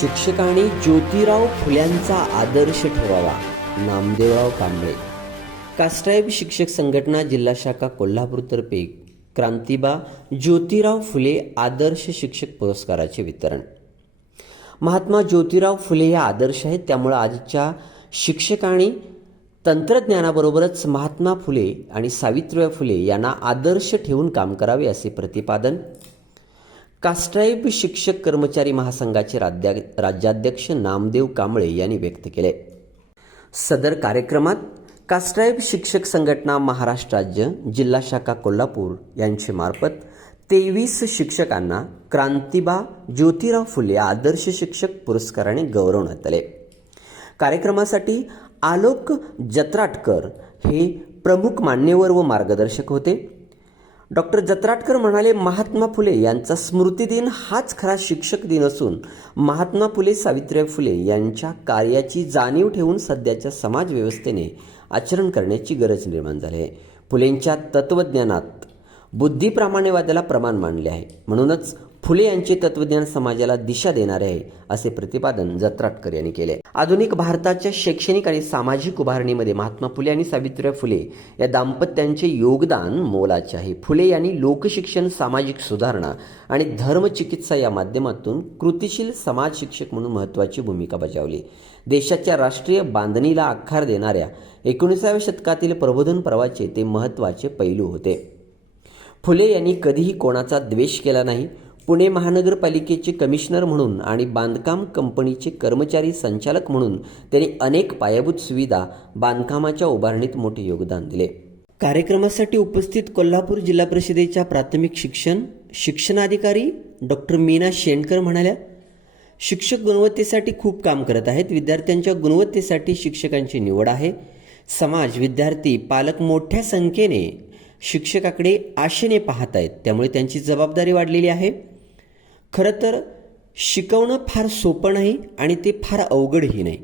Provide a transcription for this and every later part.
शिक्षकांनी ज्योतिराव फुल्यांचा आदर्श ठेवावा नामदेवराव कांबळे. कास्ट्राईब शिक्षक संघटना जिल्हा शाखा कोल्हापूरतर्फे क्रांतिबा ज्योतिराव फुले आदर्श शिक्षक पुरस्काराचे वितरण. महात्मा ज्योतिराव फुले हे आदर्श आहेत. त्यामुळं आजच्या शिक्षकांनी तंत्रज्ञानाबरोबरच महात्मा फुले आणि सावित्रीबाई फुले यांना आदर्श ठेवून काम करावे असे प्रतिपादन कास्ट्राईब शिक्षक कर्मचारी महासंघाचे राज्या राज्याध्यक्ष नामदेव कांबळे यांनी व्यक्त केले. सदर कार्यक्रमात कास्ट्राईब शिक्षक संघटना महाराष्ट्र राज्य जिल्हा शाखा कोल्हापूर यांचे मार्फत तेवीस शिक्षकांना क्रांतिबा ज्योतिराव फुले आदर्श शिक्षक पुरस्काराने गौरवण्यात आले. कार्यक्रमासाठी आलोक जत्राटकर हे प्रमुख मान्यवर व मार्गदर्शक होते. डॉक्टर जत्राटकर म्हणाले महात्मा फुले यांचा स्मृतिदिन हाच खरा शिक्षक दिन असून महात्मा फुले सावित्रीबाई फुले यांच्या कार्याची जाणीव ठेवून सध्याच्या समाज व्यवस्थेने आचरण करण्याची गरज निर्माण झाली आहे. फुलेंच्या तत्त्वज्ञानात बुद्धिप्रामाण्यवादाला प्रमाण मानले आहे. म्हणूनच फुले यांचे तत्वज्ञान समाजाला दिशा देणारे आहे असे प्रतिपादन जत्राटकर यांनी केले. आधुनिक भारताच्या शैक्षणिक आणि सामाजिक उभारणीमध्ये महात्मा फुले आणि सावित्रीबाई फुले या दाम्पत्यांचे योगदान मोलाचे आहे. फुले यांनी लोकशिक्षण सामाजिक सुधारणा आणि धर्मचिकित्सा या माध्यमातून कृतिशील समाज शिक्षक म्हणून महत्त्वाची भूमिका बजावली. देशाच्या राष्ट्रीय बांधणीला आकार देणाऱ्या एकोणीसाव्या शतकातील प्रबोधन पर्वाचे ते महत्त्वाचे पैलू होते. फुले यांनी कधीही कोणाचा द्वेष केला नाही पुणे महानगरपालिकेचे कमिशनर म्हणून आणि बांधकाम कंपनीचे कर्मचारी संचालक म्हणून त्यांनी अनेक पायाभूत सुविधा बांधकामाच्या उभारणीत मोठे योगदान दिले. कार्यक्रमासाठी उपस्थित कोल्हापूर जिल्हा परिषदेच्या प्राथमिक शिक्षण शिक्षणाधिकारी डॉक्टर मीना शेंडकर म्हणाल्या शिक्षक गुणवत्तेसाठी खूप काम करत आहेत. विद्यार्थ्यांच्या गुणवत्तेसाठी शिक्षकांची निवड आहे. समाज विद्यार्थी पालक मोठ्या संख्येने शिक्षकाकडे आशेने पाहत आहेत. त्यामुळे त्यांची जबाबदारी वाढलेली आहे. खरं तर शिकवणं फार सोपं नाही आणि ते फार अवघडही नाही.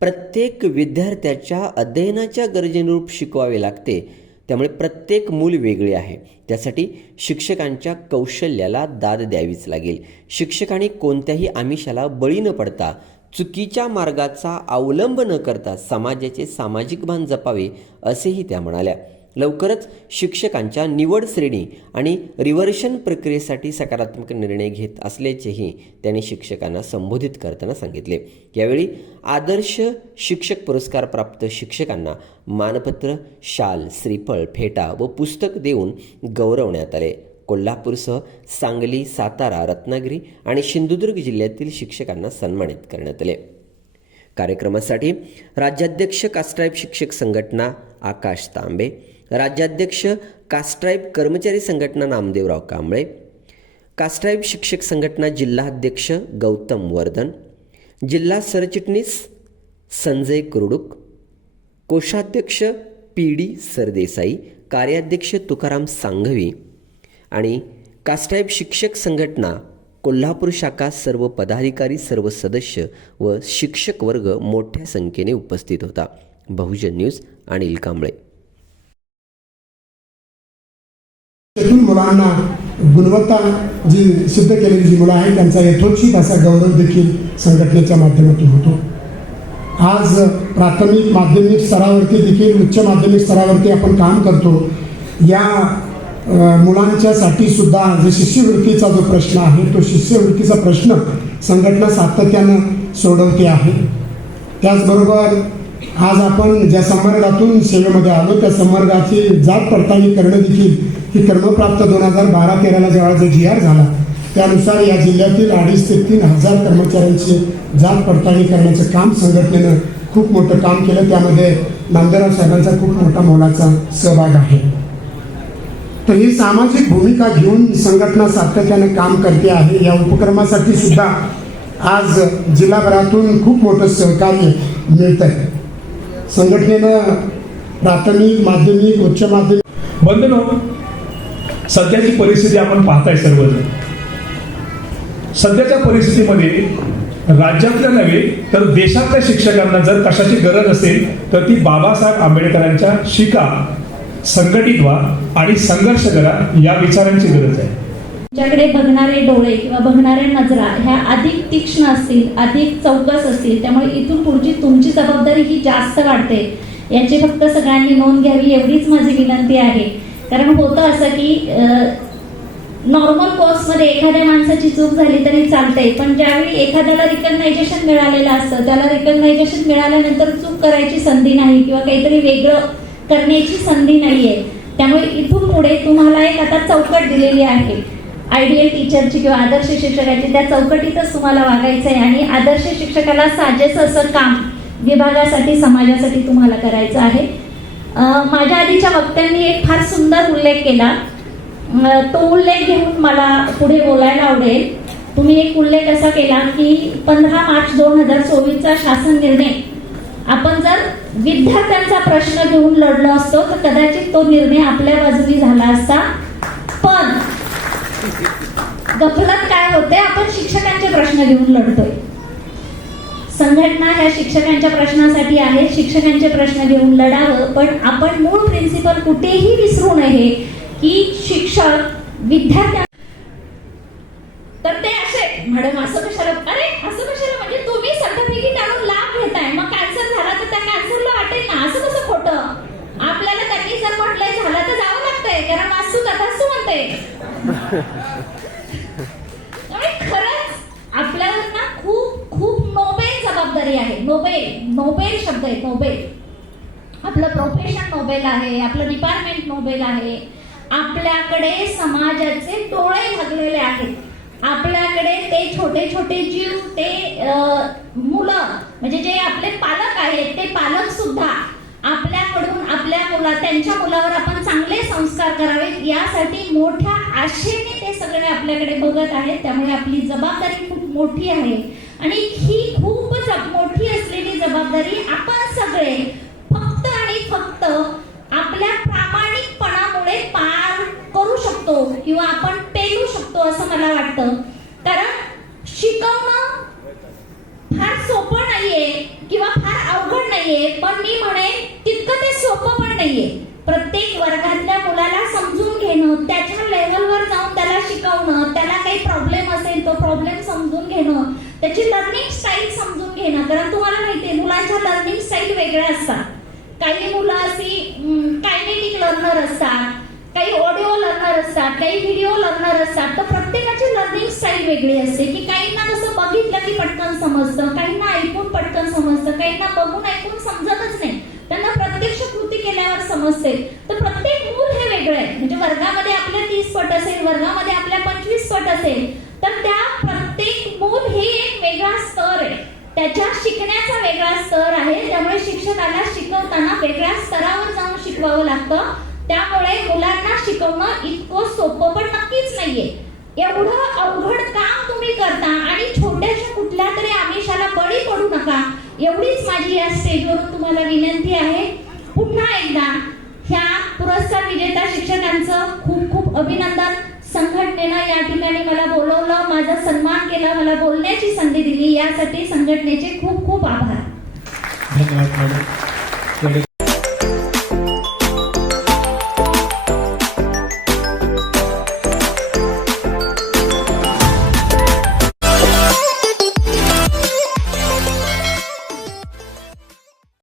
प्रत्येक विद्यार्थ्याच्या अध्ययनाच्या गरजेनुरूप शिकवावे लागते. त्यामुळे प्रत्येक मूल वेगळे आहे. त्यासाठी शिक्षकांच्या कौशल्याला दाद द्यावीच लागेल. शिक्षकांनी कोणत्याही आमिषाला बळी न पडता चुकीच्या मार्गाचा अवलंब न करता समाजाचे सामाजिक भान जपावे असेही त्या म्हणाल्या. लवकरच शिक्षकांच्या निवड श्रेणी आणि रिव्हर्शन प्रक्रियेसाठी सकारात्मक निर्णय घेत असल्याचेही त्यांनी शिक्षकांना संबोधित करताना सांगितले. यावेळी आदर्श शिक्षक पुरस्कार प्राप्त शिक्षकांना मानपत्र शाल श्रीफळ फेटा व पुस्तक देऊन गौरवण्यात आले. कोल्हापूरसह सांगली सातारा रत्नागिरी आणि सिंधुदुर्ग जिल्ह्यातील शिक्षकांना सन्मानित करण्यात आले. कार्यक्रमासाठी राज्याध्यक्ष कास्ट्राईब शिक्षक संघटना आकाश तांबे राज्याध्यक्ष कास्ट्राईब कर्मचारी संघटना नामदेवराव कांबळे कास्ट्राईब शिक्षक संघटना जिल्हाध्यक्ष गौतम वर्धन जिल्हा सरचिटणीस संजय कुरडूक कोषाध्यक्ष पी डी सरदेसाई कार्याध्यक्ष तुकाराम सांघवी आणि कास्ट्राईब शिक्षक संघटना कोल्हापूर शाखा सर्व पदाधिकारी सर्व सदस्य व शिक्षक वर्ग मोठ्या संख्येने उपस्थित होता. बहुजन न्यूज अनिल कांबळे. त्यातून मुलांना गुणवत्ता जी सिद्ध केलेली जी मुलं आहेत त्यांचा यथोचित असा गौरव देखील संघटनेच्या माध्यमातून होतो. आज प्राथमिक माध्यमिक स्तरावरती देखील उच्च माध्यमिक स्तरावरती आपण काम करतो. या मुलांच्यासाठी सुद्धा जे शिष्यवृत्तीचा जो प्रश्न आहे तो शिष्यवृत्तीचा प्रश्न संघटना सातत्यानं सोडवते आहे. त्याचबरोबर आज आपण ज्या संवर्गातून सेवेमध्ये आलो त्या संवर्गाची जात पडताळणी करणं देखील ही कर्मप्राप्त दोन हजार बारा तेराला जेव्हा जो जी आर झाला त्यानुसार या जिल्ह्यातील अडीच ते तीन हजार कर्मचाऱ्यांची जात पडताळणी करण्याचं काम संघटनेनं खूप मोठं काम केलं. त्यामध्ये नांदेराव साहेबांचा खूप मोठा मोलाचा सहभाग आहे. तर ही सामाजिक भूमिका घेऊन संघटना सातत्याने काम करते आहे. या उपक्रमासाठी सुद्धा आज जिल्हाभरातून खूप मोठं सहकार्य मिळत आहे संघटनेनं प्राथमिक माध्यमिक उच्च माध्यमिक बंधन हो. सध्याची परिस्थिती आपण पाहताय सर्वजण. सध्याच्या परिस्थितीमध्ये राज्यातल्या नव्हे तर देशातल्या शिक्षकांना जर कशाची गरज असेल तर ती बाबासाहेब आंबेडकरांच्या शिका संघटित व्हा आणि संघर्ष करा या विचारांची गरज आहे. तुमच्याकडे बघणारे डोळे किंवा बघणाऱ्या नजरा ह्या अधिक तीक्ष्ण असतील अधिक चौकस असतील त्यामुळे इथून पुढची तुमची जबाबदारी ही जास्त वाढते. याची फक्त सगळ्यांनी नोंद घ्यावी एवढीच माझी विनंती आहे. कारण होतं असं की नॉर्मल कोर्समध्ये एखाद्या माणसाची चूक झाली तरी चालते पण ज्यावेळी एखाद्याला रिकग्नायझेशन मिळालेलं असतं त्याला रिकग्नायझेशन मिळाल्यानंतर चूक करायची संधी नाही किंवा काहीतरी वेगळं करण्याची संधी नाहीये. त्यामुळे इथून पुढे तुम्हाला एक आता चौकट दिलेली आहे. आयडियल टीचरची किंवा आदर्श शिक्षकाची त्या चौकटीतच तुम्हाला वागायचं आहे आणि आदर्श शिक्षकाला साजेसं असं काम विभागासाठी समाजासाठी तुम्हाला करायचं आहे. माझ्या आधीच्या वक्त्यांनी एक फार सुंदर उल्लेख केला. तो उल्लेख घेऊन मला पुढे बोलायला आवडेल. तुम्ही एक उल्लेख असा केला की पंधरा मार्च दोन हजार चोवीसचा शासन निर्णय. आपण जर विद्यार्थ्यांचा प्रश्न घेऊन लढलो असतो तर कदाचित तो निर्णय आपल्या बाजूनी झाला असता. पण गफलत काय होते आपण शिक्षकांचे प्रश्न घेऊन लढतोय. संघटना ह्या शिक्षकांच्या प्रश्नासाठी आहे शिक्षकांचे प्रश्न घेऊन लढावं पण आपण मूळ प्रिन्सिपल कुठेही विसरू नये की शिक्षक विद्यार्थ्या तर ते असे मॅडम असं कशाला अरे असं कशाला? म्हणजे तुम्ही सर्टिफिकेट आणून लाभ घेताय. मग कॅन्सर झाला तर त्या कॅन्सरला वाटेल ना? असं कसं खोटं? आपल्याला त्यांनी जर म्हटलंय झालं तर जावं लागतंय. कारण वास्तू तथास्तू म्हणते त्यामुळे खरंच आपल्यावर ना खूप खूप नोबेल आहे. नोबेल नोबेल शब्द आहे नोबेल आपलं प्रोफेशन नोबेल आहे आपलं डिपार्टमेंट नोबेल आहे. आपल्याकडे समाजाचे डोळे लागलेले आहेत. आपल्याकडे ते छोटे छोटे जीव ते मुलं म्हणजे जे आपले पालक आहेत ते पालक सुद्धा आपल्याकडून आपल्या मुला त्यांच्या मुलावर आपण चांगले संस्कार करावेत. यासाठी मोठ्या आशेने ते सगळे आपल्याकडे बघत आहेत. त्यामुळे आपली जबाबदारी खूप मोठी आहे. आणि ही खूपच मोठी असलेली जबाबदारी आपण सगळे फक्त आणि फक्त आपल्या प्रामाणिकपणामुळे पार करू शकतो किंवा आपण पेलू शकतो असं मला वाटतं. कारण शिकवणं फार सोपं नाहीये किंवा फार अवघड नाहीये पण मी म्हणेन तितकं ते सोपं पण नाहीये. प्रत्येक वर्गातल्या मुलाला समजून घेणं त्याच्या लेवलवर जाऊन त्याला शिकवणं त्याला काही प्रॉब्लेम असेल तो प्रॉब्लेम समजून त्याची लर्निंग स्टाईल समजून घेणं. कारण तुम्हाला माहितीये मुलांच्या लर्निंग स्टाईल वेगळ्या असतात. काही मुलं अशी कायनेटिक लर्नर असतात काही ऑडिओ लर्नर असतात काही व्हिडिओ लर्नर असतात. तर प्रत्येकाची लर्निंग स्टाईल वेगळी असते. की काहींना कसं बघितलं की पटकन समजतं काहींना ऐकून पटकन समजतं काहींना बघून ऐकून समजतच नाही. त्यांना प्रत्यक्ष कृती केल्यावर समजते. तर प्रत्येक मूल हे वेगळं आहे. म्हणजे वर्गामध्ये आपल्या तीस पट असेल वर्गामध्ये आपल्या पंचवीस पट असेल त्याच्या शिकण्याचा वेगळा स्तर आहे. त्यामुळे शिक्षकाला शिकवताना वेगळ्या स्तरावर जाऊन शिकवावं लागतं. त्यामुळे मुलांना शिकवणं इतकं सोपं पण नक्कीच नाहीये. एवढं अवघड काम तुम्ही करता आणि छोट्याशा कुठल्या तरी आमिषाला बळी पडू नका. एवढीच माझी या स्टेजवरून तुम्हाला विनंती आहे. पुन्हा एकदा ह्या पुरस्कार विजेत्या शिक्षकांचं खूप खूप अभिनंदन. संघटनेनं या ठिकाणी मला बोलवलं माझा सन्मान केला मला बोलण्याची संधी दिली. यासाठी संघटनेचे खूप खूप आभार. धन्यवाद